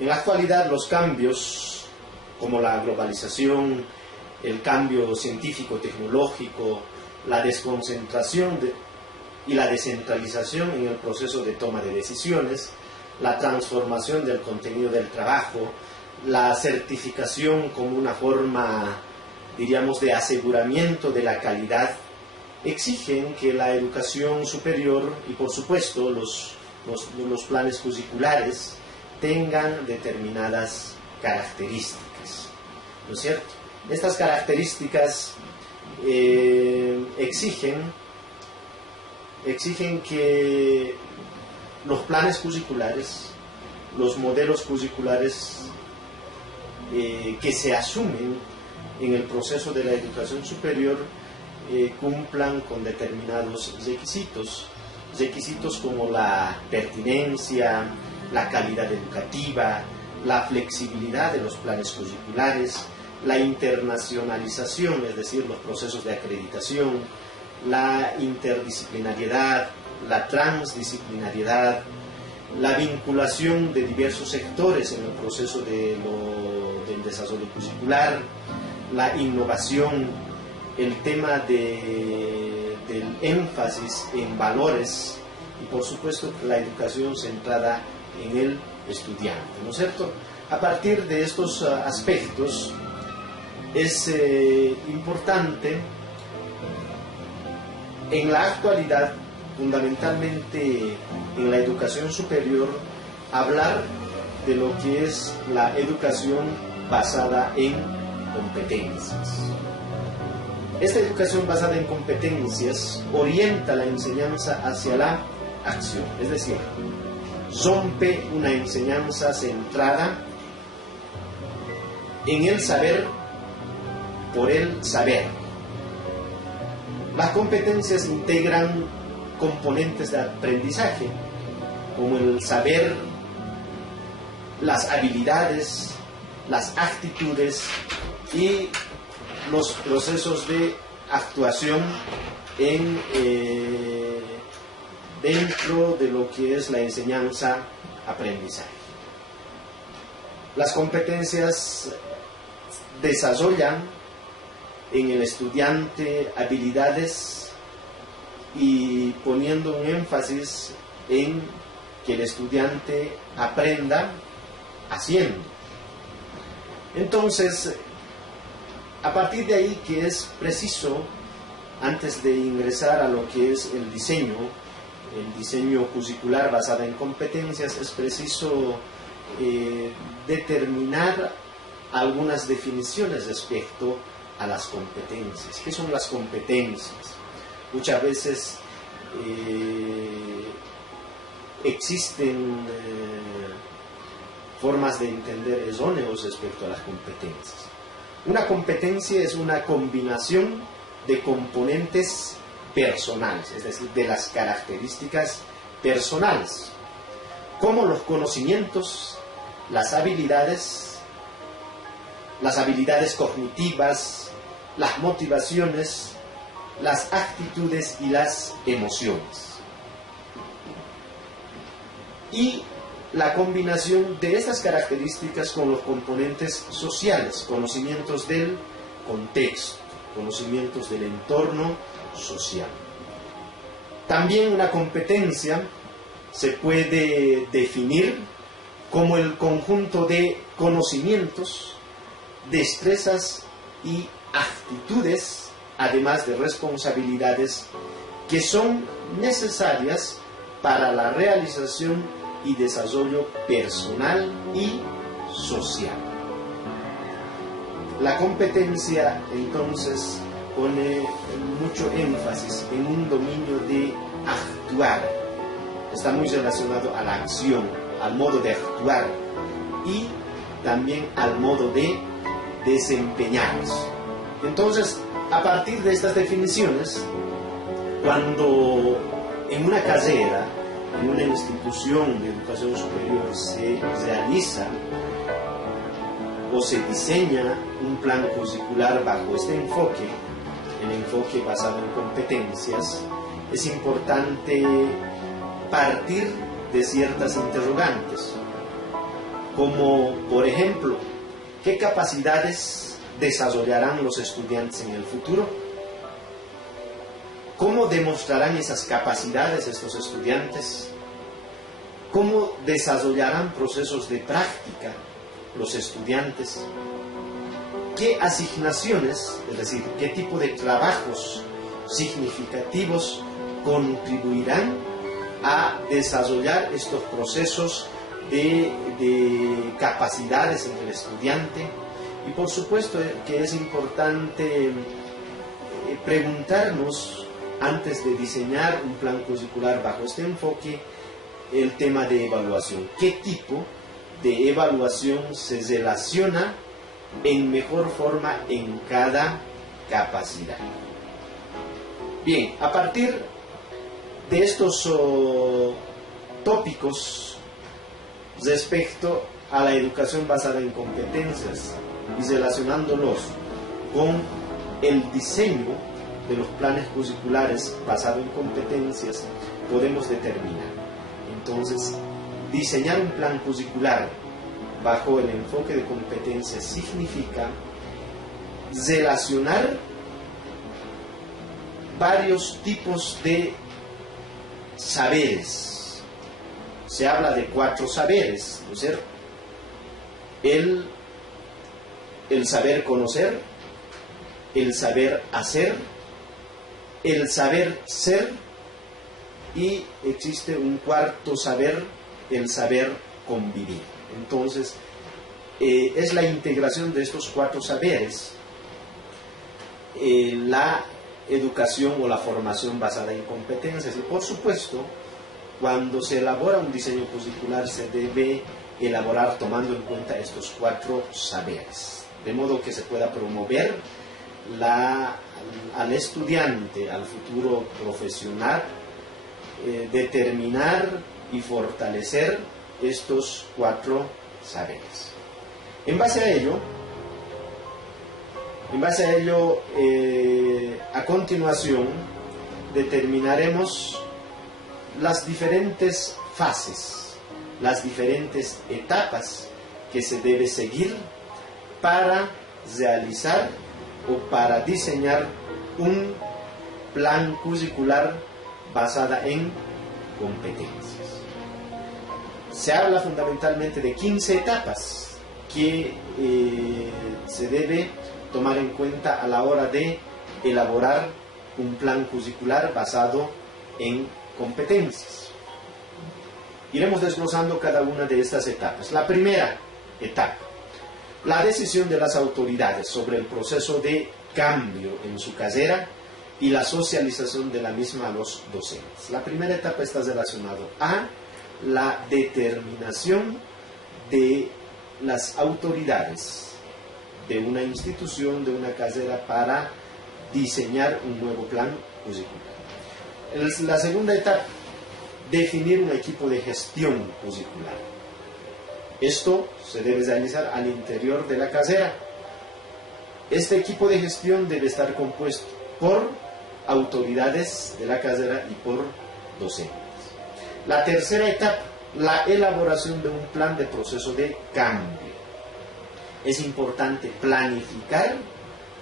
En la actualidad los cambios como la globalización, el cambio científico-tecnológico, la desconcentración y la descentralización en el proceso de toma de decisiones, la transformación del contenido del trabajo, la certificación como una forma, diríamos, de aseguramiento de la calidad, exigen que la educación superior y, por supuesto, los planes curriculares tengan determinadas características, ¿no es cierto? Estas características exigen que los planes curriculares, los modelos curriculares que se asumen en el proceso de la educación superior cumplan con determinados requisitos como la pertinencia, la calidad educativa, la flexibilidad de los planes curriculares, la internacionalización, es decir, los procesos de acreditación, la interdisciplinariedad, la transdisciplinariedad, la vinculación de diversos sectores en el proceso del desarrollo curricular, la innovación, el tema del énfasis en valores y, por supuesto, la educación centrada en el estudiante, ¿no es cierto? A partir de estos aspectos es importante en la actualidad, fundamentalmente en la educación superior, hablar de lo que es la educación basada en competencias. Esta educación basada en competencias orienta la enseñanza hacia la acción, es decir, rompe una enseñanza centrada en el saber por el saber. Las competencias integran componentes de aprendizaje, como el saber, las habilidades, las actitudes y los procesos de actuación dentro de lo que es la enseñanza-aprendizaje. Las competencias desarrollan en el estudiante habilidades y poniendo un énfasis en que el estudiante aprenda haciendo. Entonces, a partir de ahí que es preciso, antes de ingresar a lo que es el diseño curricular basado en competencias, es preciso determinar algunas definiciones respecto a las competencias. ¿Qué son las competencias? Muchas veces existen formas de entender erróneos respecto a las competencias. Una competencia es una combinación de componentes personales, es decir, de las características personales, como los conocimientos, las habilidades cognitivas, las motivaciones, las actitudes y las emociones. Y la combinación de estas características con los componentes sociales, conocimientos del contexto, conocimientos del entorno social. También una competencia se puede definir como el conjunto de conocimientos, destrezas y actitudes, además de responsabilidades, que son necesarias para la realización y desarrollo personal y social. La competencia, entonces, pone mucho énfasis en un dominio de actuar. Está muy relacionado a la acción, al modo de actuar y también al modo de desempeñarse. Entonces, a partir de estas definiciones, cuando en una carrera, en una institución de educación superior se realiza o se diseña un plan curricular bajo este enfoque, el enfoque basado en competencias, es importante partir de ciertas interrogantes. como por ejemplo, ¿qué capacidades desarrollarán los estudiantes en el futuro? ¿Cómo demostrarán esas capacidades estos estudiantes? ¿Cómo desarrollarán procesos de práctica los estudiantes? ¿Qué asignaciones, es decir, qué tipo de trabajos significativos contribuirán a desarrollar estos procesos de capacidades en el estudiante? Y por supuesto que es importante preguntarnos, antes de diseñar un plan curricular bajo este enfoque, el tema de evaluación. ¿Qué tipo de evaluación se relaciona en mejor forma en cada capacidad? Bien, a partir de estos tópicos respecto a la educación basada en competencias y relacionándolos con el diseño de los planes curriculares basados en competencias, podemos determinar. Entonces, diseñar un plan curricular bajo el enfoque de competencias significa relacionar varios tipos de saberes. Se habla de 4 saberes, ¿no es cierto? El saber conocer, el saber hacer, el saber ser, y existe un cuarto saber, el saber convivir. Entonces, es la integración de estos 4 saberes, la educación o la formación basada en competencias. Y por supuesto, cuando se elabora un diseño curricular, se debe elaborar tomando en cuenta estos 4 saberes, de modo que se pueda promover al estudiante, al futuro profesional, determinar y fortalecer estos 4 saberes. En base a ello, a continuación determinaremos las diferentes fases, las diferentes etapas que se debe seguir para realizar o para diseñar un plan curricular basada en competencias. Se habla fundamentalmente de 15 etapas que se debe tomar en cuenta a la hora de elaborar un plan curricular basado en competencias. Iremos desglosando cada una de estas etapas. La primera etapa, la decisión de las autoridades sobre el proceso de cambio en su carrera y la socialización de la misma a los docentes. La primera etapa está relacionada a la determinación de las autoridades de una institución, de una carrera, para diseñar un nuevo plan curricular. La segunda etapa, definir un equipo de gestión curricular. Esto se debe realizar al interior de la carrera. Este equipo de gestión debe estar compuesto por autoridades de la carrera y por docentes. La tercera etapa, la elaboración de un plan de proceso de cambio. Es importante planificar,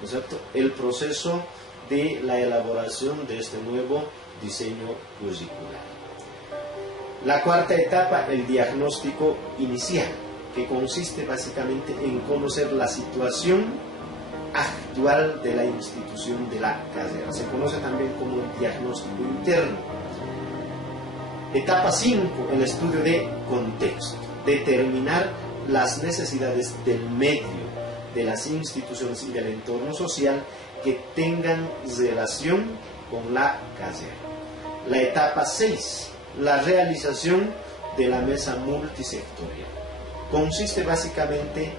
¿no es cierto?, el proceso de la elaboración de este nuevo diseño curricular. La cuarta etapa, el diagnóstico inicial, que consiste básicamente en conocer la situación actual de la institución de la carrera. Se conoce también como el diagnóstico interno. Etapa 5, el estudio de contexto. Determinar las necesidades del medio, de las instituciones y del entorno social que tengan relación con la carrera. La etapa 6, la realización de la mesa multisectorial. Consiste básicamente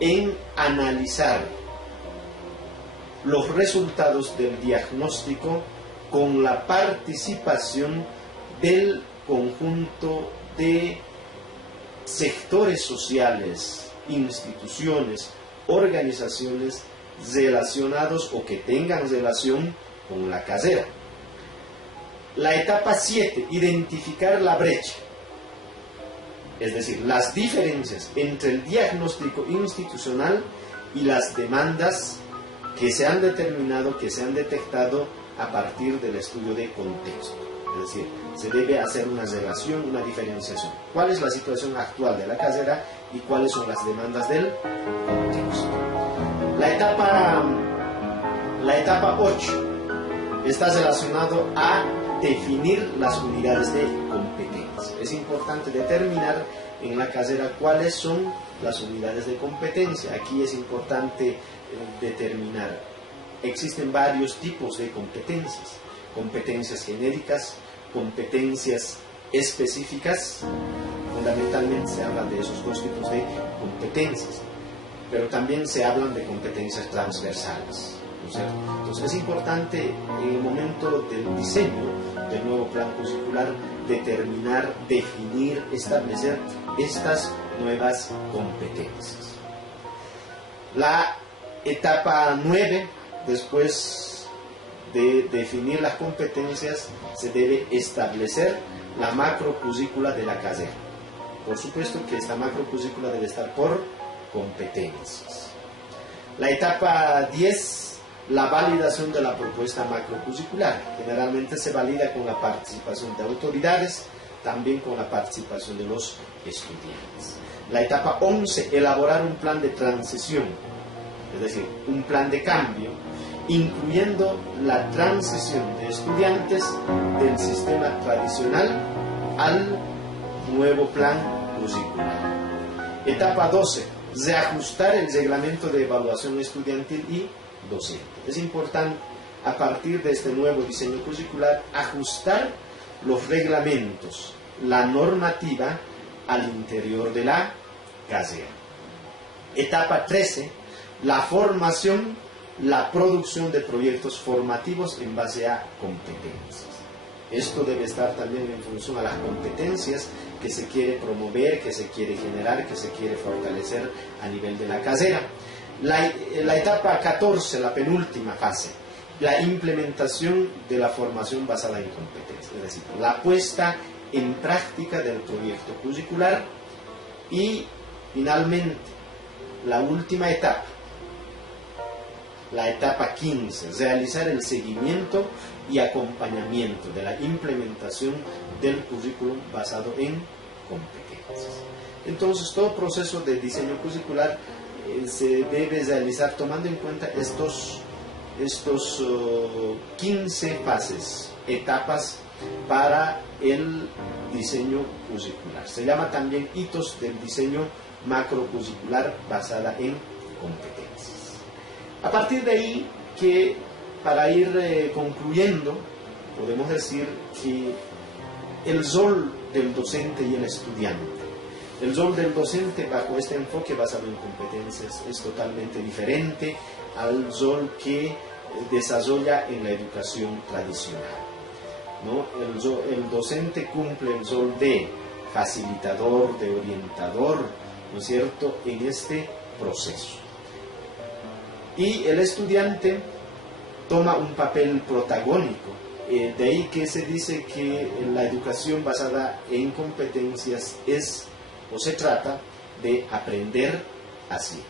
en analizar los resultados del diagnóstico con la participación del conjunto de sectores sociales, instituciones, organizaciones relacionados o que tengan relación con la carrera. La etapa 7, identificar la brecha. es decir, las diferencias entre el diagnóstico institucional y las demandas que se han determinado, que se han detectado a partir del estudio de contexto. Es decir, se debe hacer una relación, una diferenciación. ¿Cuál es la situación actual de la casera y cuáles son las demandas del contexto? La etapa 8 está relacionado a definir las unidades de competencia. Es importante determinar en la casera cuáles son las unidades de competencia. Aquí es importante determinar. Existen varios tipos de competencias. Competencias genéricas, competencias específicas. Fundamentalmente se habla de esos dos tipos de competencias. Pero también se hablan de competencias transversales, ¿no es cierto? Entonces es importante en el momento del diseño del nuevo plan curricular determinar, definir, establecer estas nuevas competencias. La etapa 9, después de definir las competencias, se debe establecer la macrocurrícula de la casera. Por supuesto que esta macrocurrícula debe estar por competencias. La etapa 10, la validación de la propuesta macrocurricular. Generalmente se valida con la participación de autoridades, también con la participación de los estudiantes. La etapa 11, elaborar un plan de transición, es decir, un plan de cambio, incluyendo la transición de estudiantes del sistema tradicional al nuevo plan curricular. Etapa 12, reajustar el reglamento de evaluación estudiantil y docente. Es importante, a partir de este nuevo diseño curricular, ajustar los reglamentos, la normativa al interior de la casera. Etapa 13, la formación, la producción de proyectos formativos en base a competencias. Esto debe estar también en función a las competencias que se quiere promover, que se quiere generar, que se quiere fortalecer a nivel de la casera. La etapa 14, la penúltima fase, la implementación de la formación basada en competencias, es decir, la puesta en práctica del proyecto curricular. Y finalmente, la última etapa, la etapa 15, realizar el seguimiento y acompañamiento de la implementación del currículum basado en competencias. Entonces, todo proceso de diseño curricular se debe realizar tomando en cuenta estos 15 fases, etapas para el diseño curricular. Se llama también hitos del diseño macrocurricular basada en competencias. A partir de ahí, que para ir concluyendo, podemos decir que el rol del docente y el estudiante, el rol del docente bajo este enfoque basado en competencias es totalmente diferente al rol que desarrolla en la educación tradicional, ¿no? El docente cumple el rol de facilitador, de orientador, ¿no es cierto?, en este proceso. Y el estudiante toma un papel protagónico. De ahí que se dice que la educación basada en competencias es o se trata de aprender así.